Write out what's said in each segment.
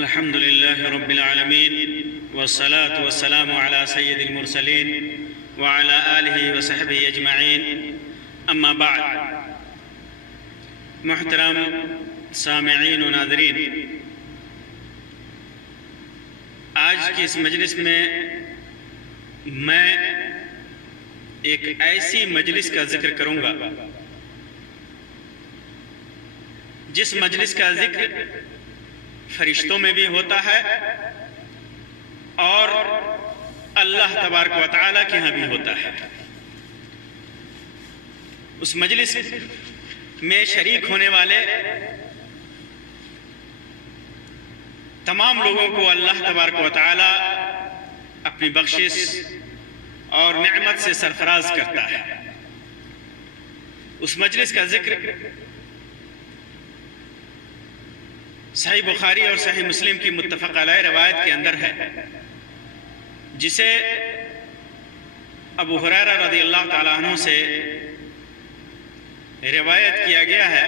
الحمد لله رب العالمين والصلاة والسلام على سيد المرسلين وعلى آله وصحبه أجمعين أما بعد محترم سامعین و ناظرین، آج کی اس مجلس میں میں ایک ایسی مجلس کا ذکر کروں گا جس مجلس کا ذکر فرشتوں میں بھی ہوتا ہے اور اللہ تبارک و تعالیٰ کے ہاں بھی ہوتا ہے۔ اس مجلس میں شریک ہونے والے تمام لوگوں کو اللہ تبارک و تعالیٰ اپنی بخشش اور نعمت سے سرفراز کرتا ہے۔ اس مجلس کا ذکر صحیح بخاری اور صحیح مسلم کی متفق علیہ روایت کے اندر ہے، جسے ابو ہریرہ رضی اللہ تعالیٰ عنہ سے روایت کیا گیا ہے۔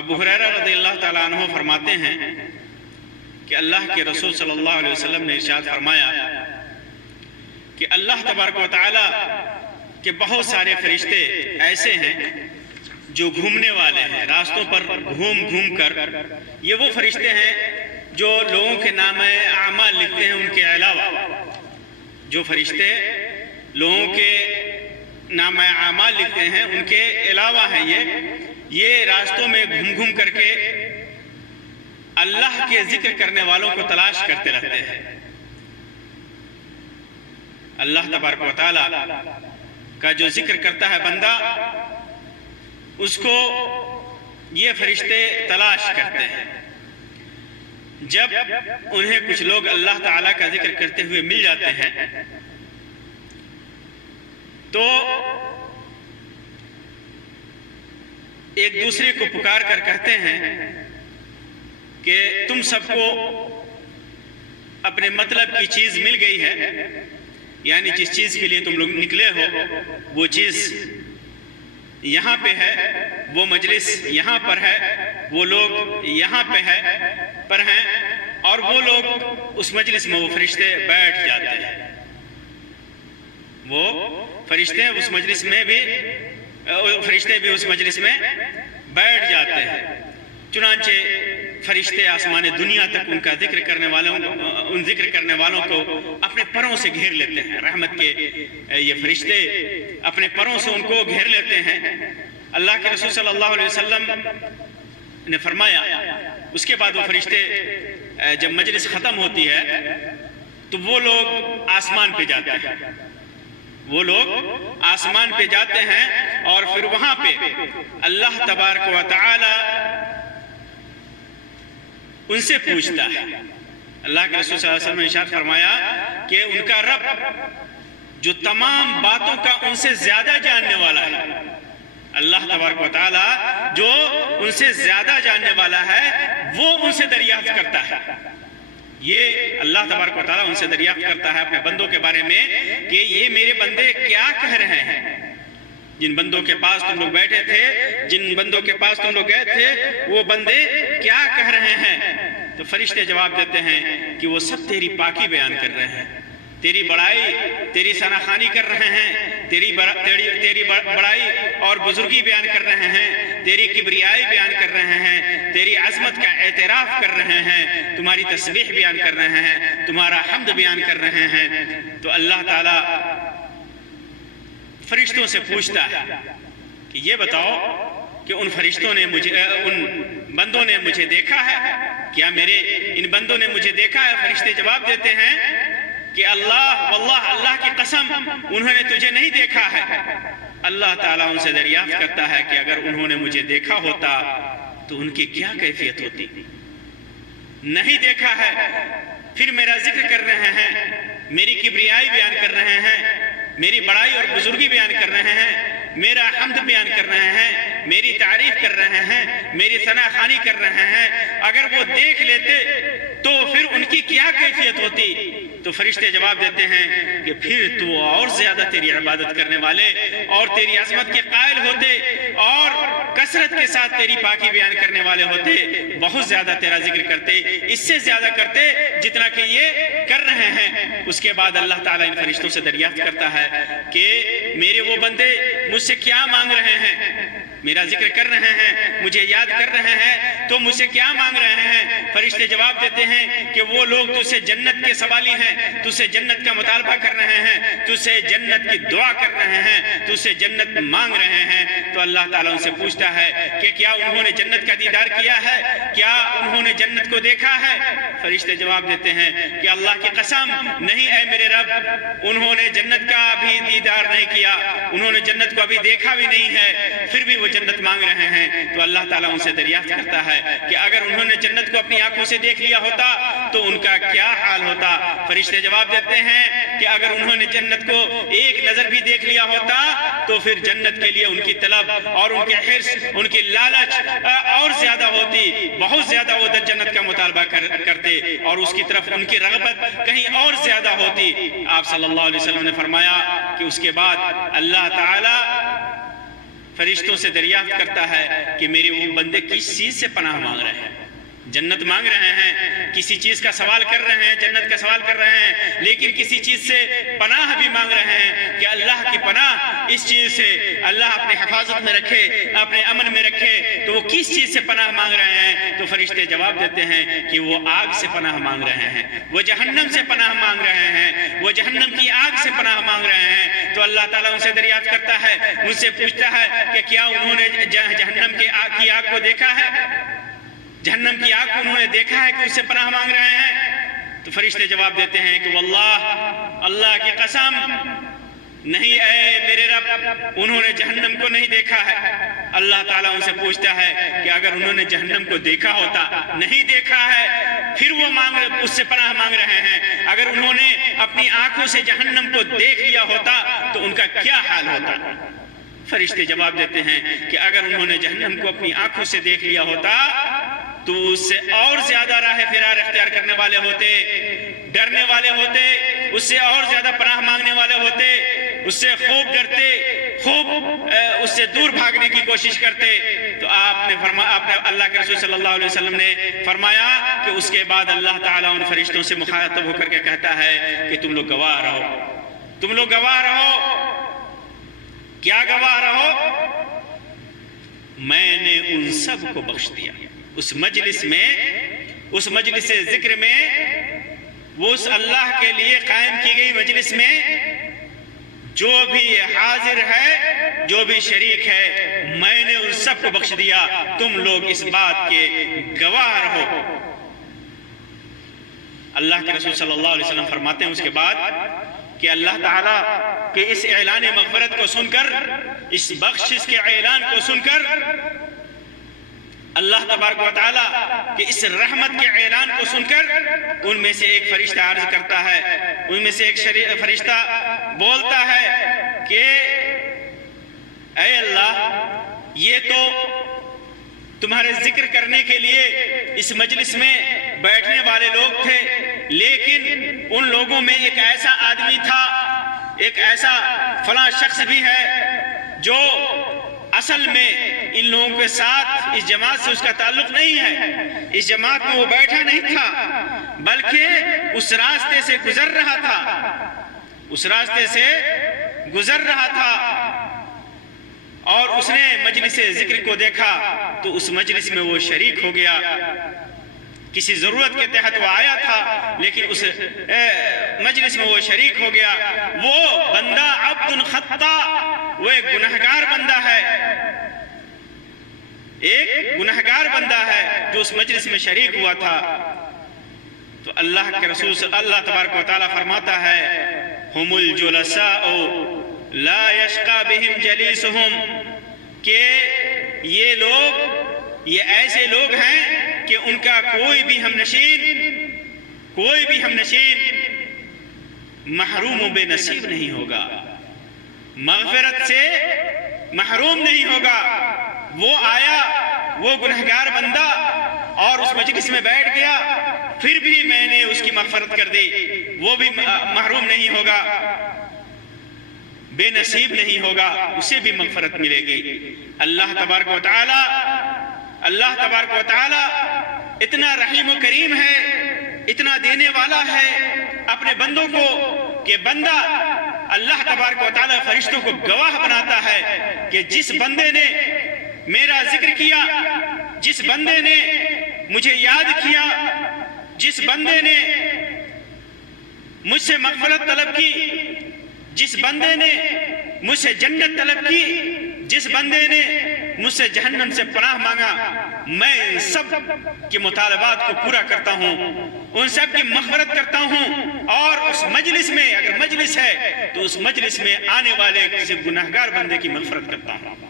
ابو ہریرہ رضی اللہ تعالیٰ عنہ فرماتے ہیں کہ اللہ کے رسول صلی اللہ علیہ وسلم نے ارشاد فرمایا کہ اللہ تبارک و تعالیٰ کے بہت سارے فرشتے ایسے ہیں جو گھومنے والے ہیں، راستوں پر گھوم کر یہ وہ فرشتے ہیں جو لوگوں کے نام اعمال لکھتے ہیں۔ ان کے علاوہ جو فرشتے لوگوں کے نام اعمال لکھتے ہیں ان کے علاوہ ہیں یہ راستوں میں گھوم کر کے اللہ کے ذکر کرنے والوں کو تلاش کرتے رہتے ہیں۔ اللہ تبارک و تعالیٰ کا جو ذکر کرتا ہے بندہ، اس کو یہ فرشتے تلاش کرتے ہیں۔ جب انہیں کچھ لوگ اللہ تعالیٰ کا ذکر کرتے ہوئے مل جاتے ہیں تو ایک دوسرے کو پکار کر کہتے ہیں کہ تم سب کو اپنے مطلب کی چیز مل گئی ہے، یعنی جس چیز کے لیے تم لوگ نکلے ہو وہ چیز یہاں پہ ہے، وہ مجلس یہاں پر ہے، وہ لوگ یہاں پہ ہیں اور وہ لوگ اس مجلس میں وہ فرشتے بیٹھ جاتے ہیں۔ وہ فرشتے اس مجلس میں بھی اس مجلس میں بیٹھ جاتے ہیں۔ چنانچہ فرشتے آسمان دنیا تک ان ذکر کرنے والوں کو اپنے پروں سے گھیر لیتے ہیں۔ رحمت کے یہ فرشتے اپنے پروں سے ان کو گھیر لیتے ہیں۔ اللہ کے رسول صلی اللہ علیہ وسلم نے فرمایا، اس کے بعد وہ فرشتے جب مجلس ختم ہوتی ہے تو وہ لوگ آسمان پہ جاتے ہیں۔ وہ لوگ آسمان پہ جاتے ہیں اور پھر وہاں پہ اللہ تبارک و تعالی ان سے پوچھتا ہے۔ اللہ کے رسول صلی اللہ علیہ وسلم نے ارشاد فرمایا کہ ان کا رب جو تمام باتوں کا ان سے زیادہ جاننے والا ہے، اللہ تبارک و تعالی جو ان سے زیادہ جاننے والا ہے، وہ ان سے دریافت کرتا ہے۔ یہ اللہ تبارک و تعالی ان سے دریافت کرتا ہے اپنے بندوں کے بارے میں کہ یہ میرے بندے کیا کہہ رہے ہیں۔ جن بندوں کے پاس تم لوگ بیٹھے تھے، جن بندوں کے پاس تم لوگ گئے تھے، وہ بندے کیا کہہ رہے ہیں؟ تو فرشتے جواب دیتے ہیں کہ وہ سب تیری پاکی بیان کر رہے ہیں، تیری بڑائی، تیری ثناخوانی کر رہے ہیں، تیری بڑائی اور بزرگی بیان کر رہے ہیں، تیری کبریائی بیان کر رہے ہیں، تیری عظمت کا اعتراف کر رہے ہیں، تمہاری تسبیح بیان کر رہے ہیں، تمہارا حمد بیان کر رہے ہیں۔ تو اللہ تعالیٰ فرشتوں سے پوچھتا ہے کہ یہ بتاؤ کہ ان بندوں نے مجھے دیکھا ہے؟ کیا ان بندوں نے مجھے دیکھا ہے؟ فرشتے جواب دیتے ہیں کہ اللہ کی قسم انہوں نے تجھے نہیں دیکھا ہے۔ اللہ تعالیٰ ان سے دریافت کرتا ہے کہ اگر انہوں نے مجھے دیکھا ہوتا تو ان کی کیا کیفیت ہوتی؟ نہیں دیکھا ہے، پھر میرا ذکر کر رہے ہیں، میری کبریائی بیان کر رہے ہیں، میری بڑائی اور بزرگی بیان کر رہے ہیں، میرا حمد بیان کر رہے ہیں، میری تعریف کر رہے ہیں، میری ثناخوانی کر رہے ہیں۔ اگر وہ دیکھ لیتے تو پھر ان کی کیا کیفیت ہوتی؟ تو فرشتے جواب دیتے ہیں کہ پھر تو اور زیادہ تیری عبادت کرنے والے اور تیری عظمت کے قائل ہوتے اور کثرت کے ساتھ تیری پاکی بیان کرنے والے ہوتے، بہت زیادہ تیرا ذکر کرتے، اس سے زیادہ کرتے جتنا کہ یہ کر رہے ہیں۔ اس کے بعد اللہ تعالیٰ ان فرشتوں سے دریافت کرتا ہے کہ میرے وہ بندے مجھ سے کیا مانگ رہے ہیں، میرا ذکر کر رہے ہیں، مجھے یاد کر رہے ہیں، تو مجھ سے کیا مانگ رہے ہیں؟ فرشتے جواب دیتے ہیں کہ وہ لوگ تجھ سے جنت کے سوالی ہیں، تجھ سے جنت کا مطالبہ کر رہے ہیں، تجھ سے جنت کی دعا کر رہے ہیں، تجھ سے جنت مانگ رہے ہیں۔ تو اللہ تعالیٰ ان سے پوچھتا ہے کہ کیا انہوں نے جنت کا دیدار کیا ہے؟ کیا انہوں نے جنت کو دیکھا ہے؟ فرشتے جواب دیتے ہیں کہ اللہ کی قسم نہیں اے میرے رب، انہوں نے جنت کا بھی دیدار نہیں کیا، انہوں نے جنت کو ابھی دیکھا بھی نہیں ہے، پھر بھی وہ جنت مانگ رہے ہیں۔ تو اللہ تعالیٰ ان سے دریافت کرتا ہے کہ اگر انہوں نے جنت کو اپنی آنکھوں سے دیکھ لیا ہوتا تو ان کا کیا حال ہوتا؟ فرشتے جواب دیتے ہیں کہ اگر انہوں نے جنت کو ایک نظر بھی دیکھ لیا ہوتا تو پھر جنت کے لیے ان کی طلب اور ان کے حرص، ان کی لالچ اور زیادہ ہوتی، بہت زیادہ وہ جنت کا مطالبہ کرتے اور اس کی طرف ان کی رغبت کہیں اور زیادہ ہوتی۔ آپ صلی اللہ علیہ وسلم نے فرمایا کہ اس کے بعد اللہ تعالیٰ فرشتوں سے دریافت کرتا ہے کہ میرے وہ بندے کس چیز سے پناہ مانگ رہے ہیں؟ جنت مانگ رہے ہیں، کسی چیز کا سوال کر رہے ہیں، جنت کا سوال کر رہے ہیں، لیکن کسی چیز سے پناہ بھی مانگ رہے ہیں کہ اللہ کی پناہ اس چیز سے، اللہ اپنے حفاظت میں رکھے، اپنے امن میں رکھے۔ تو وہ کس چیز سے پناہ مانگ رہے ہیں؟ تو فرشتے جواب دیتے ہیں کہ وہ آگ سے پناہ مانگ رہے ہیں، وہ جہنم سے پناہ مانگ رہے ہیں، وہ جہنم کی آگ سے پناہ مانگ رہے ہیں۔ تو اللہ تعالیٰ ان سے دریافت کرتا ہے، ان سے پوچھتا ہے کہ کیا انہوں نے جہنم کی آگ کو دیکھا ہے؟ جہنم کی آگ کو انہوں نے دیکھا ہے کہ اس سے پناہ مانگ رہے ہیں؟ تو فرشتے جواب دیتے ہیں کہ واللہ، اللہ کی قسم نہیں اے میرے رب، انہوں نے جہنم کو نہیں دیکھا ہے۔ اللہ تعالیٰ ان سے پوچھتا ہے کہ اگر انہوں نے جہنم کو دیکھا ہوتا، نہیں دیکھا ہے، پھر وہ اس سے پناہ مانگ رہے ہیں، اگر انہوں نے اپنی آنکھوں سے جہنم کو دیکھ لیا ہوتا تو ان کا کیا حال ہوتا؟ فرشتے جواب دیتے ہیں کہ اگر انہوں نے جہنم کو اپنی آنکھوں سے دیکھ لیا ہوتا تو اس سے اور زیادہ راہ فرار اختیار کرنے والے ہوتے، ڈرنے والے ہوتے، اس سے اور زیادہ پناہ مانگنے والے ہوتے، اس سے خوب ڈرتے، خوب اس سے دور بھاگنے کی کوشش کرتے۔ تو آپ نے اللہ کے رسول صلی اللہ علیہ وسلم نے فرمایا کہ اس کے بعد اللہ تعالیٰ ان فرشتوں سے مخاطب ہو کر کے کہتا ہے کہ تم لوگ گواہ رہو، تم لوگ گواہ رہو۔ کیا گواہ رہو؟ میں نے ان سب کو بخش دیا۔ اس مجلس میں، اس مجلس ذکر میں، وہ اس اللہ کے لیے قائم کی گئی مجلس میں جو بھی حاضر ہے، جو بھی شریک ہے، میں نے ان سب کو بخش دیا، تم لوگ اس بات کے گواہ رہو۔ اللہ کے رسول صلی اللہ علیہ وسلم فرماتے ہیں اس کے بعد کہ اللہ تعالیٰ کے اس اعلان مغفرت کو سن کر، اس بخشش کے اعلان کو سن کر، اللہ تبارک و تعالیٰ کہ اس رحمت کے اعلان کو سن کر ان میں سے ایک فرشتہ عرض کرتا ہے، ان میں سے ایک فرشتہ بولتا ہے کہ اے اللہ، یہ تو تمہارے ذکر کرنے کے لیے اس مجلس میں بیٹھنے والے لوگ تھے، لیکن ان لوگوں میں ایک ایسا آدمی تھا، ایک ایسا فلاں شخص بھی ہے جو اصل میں ان لوگوں کے ساتھ اس جماعت سے اس کا تعلق نہیں ہے، اس جماعت میں وہ بیٹھا نہیں تھا، بلکہ اس راستے سے گزر رہا تھا، اس راستے سے گزر رہا تھا، اور اس نے مجلس ذکر کو دیکھا تو اس مجلس میں وہ شریک ہو گیا۔ کسی ضرورت کے تحت وہ آیا تھا، لیکن اس مجلس میں وہ شریک ہو گیا۔ وہ بندہ عبد خطا، وہ ایک گنہگار بندہ ہے، ایک گنہگار بندہ ہے جو اس مجلس میں شریک ہوا تھا۔ تو اللہ کے رسول اللہ تبارک و تعالیٰ فرماتا ہے ہم الجلساء لا یشقی بہم جلیسہم، کہ یہ لوگ، یہ ایسے لوگ ہیں کہ ان کا کوئی بھی ہم نشین محروم و بے نصیب نہیں ہوگا، مغفرت سے محروم نہیں ہوگا۔ وہ آیا، وہ گنہگار بندہ، اور اس مجلس میں بیٹھ گیا، پھر بھی میں نے اس کی مغفرت کر دی، وہ بھی محروم نہیں ہوگا۔ بے نصیب نہیں ہوگا اسے بھی مغفرت ملے گی۔ اللہ تبارک و تعالی اتنا رحیم و کریم ہے، اتنا دینے والا ہے اپنے بندوں کو کہ بندہ اللہ تبارک و تعالی فرشتوں کو گواہ بناتا ہے کہ جس بندے نے میرا ذکر کیا، جس بندے نے مجھے یاد کیا، جس بندے نے مجھ سے مغفرت طلب کی، جس بندے نے مجھ سے جنت طلب کی، جس بندے نے مجھ سے جہنم سے پناہ مانگا، میں سب کے مطالبات کو پورا کرتا ہوں، ان سب کی مغفرت کرتا ہوں، اور اس مجلس میں اگر مجلس ہے تو اس مجلس میں آنے والے کسی گناہگار بندے کی مغفرت کرتا ہوں۔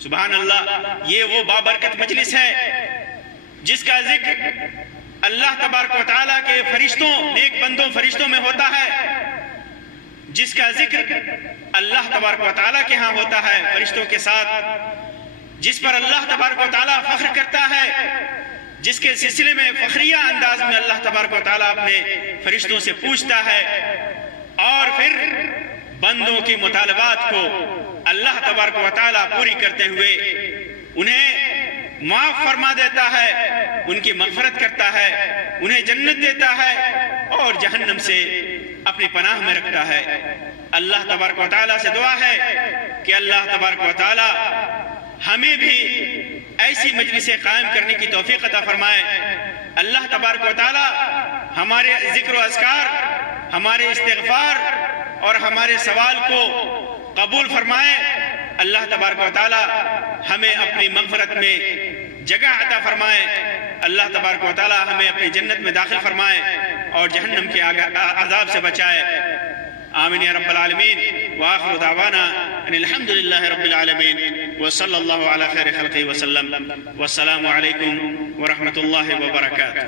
سبحان اللہ، یہ وہ بابرکت مجلس ہے جس کا ذکر اللہ تبارک و تعالیٰ کے فرشتوں، نیک بندوں فرشتوں میں ہوتا ہے، جس کا ذکر اللہ تبارک و تعالیٰ کے ہاں ہوتا ہے فرشتوں کے ساتھ، جس پر اللہ تبارک و تعالیٰ فخر کرتا ہے، جس کے سلسلے میں فخریہ انداز میں اللہ تبارک و تعالیٰ اپنے فرشتوں سے پوچھتا ہے، اور پھر بندوں کی مطالبات کو اللہ تبارک و تعالیٰ پوری کرتے ہوئے انہیں معاف فرما دیتا ہے، ان کی مغفرت کرتا ہے، انہیں جنت دیتا ہے اور جہنم سے اپنی پناہ میں رکھتا ہے۔ اللہ تبارک و تعالیٰ سے دعا ہے کہ اللہ تبارک و تعالیٰ ہمیں بھی ایسی مجلسیں قائم کرنے کی توفیق عطا فرمائے۔ اللہ تبارک و تعالیٰ ہمارے ذکر و اذکار، ہمارے استغفار اور ہمارے سوال کو قبول فرمائے۔ اللہ تبارک و تعالیٰ ہمیں اپنی مغفرت میں جگہ عطا فرمائے۔ اللہ تبارک و تعالیٰ ہمیں اپنی جنت میں داخل فرمائے اور جہنم کے عذاب سے بچائے۔ آمین یا رب العالمین۔ وآخر دعوانا ان الحمد للہ رب العالمین وصلی اللہ علی خیر خلقہ وسلم۔ والسلام علیکم ورحمۃ اللہ وبرکاتہ۔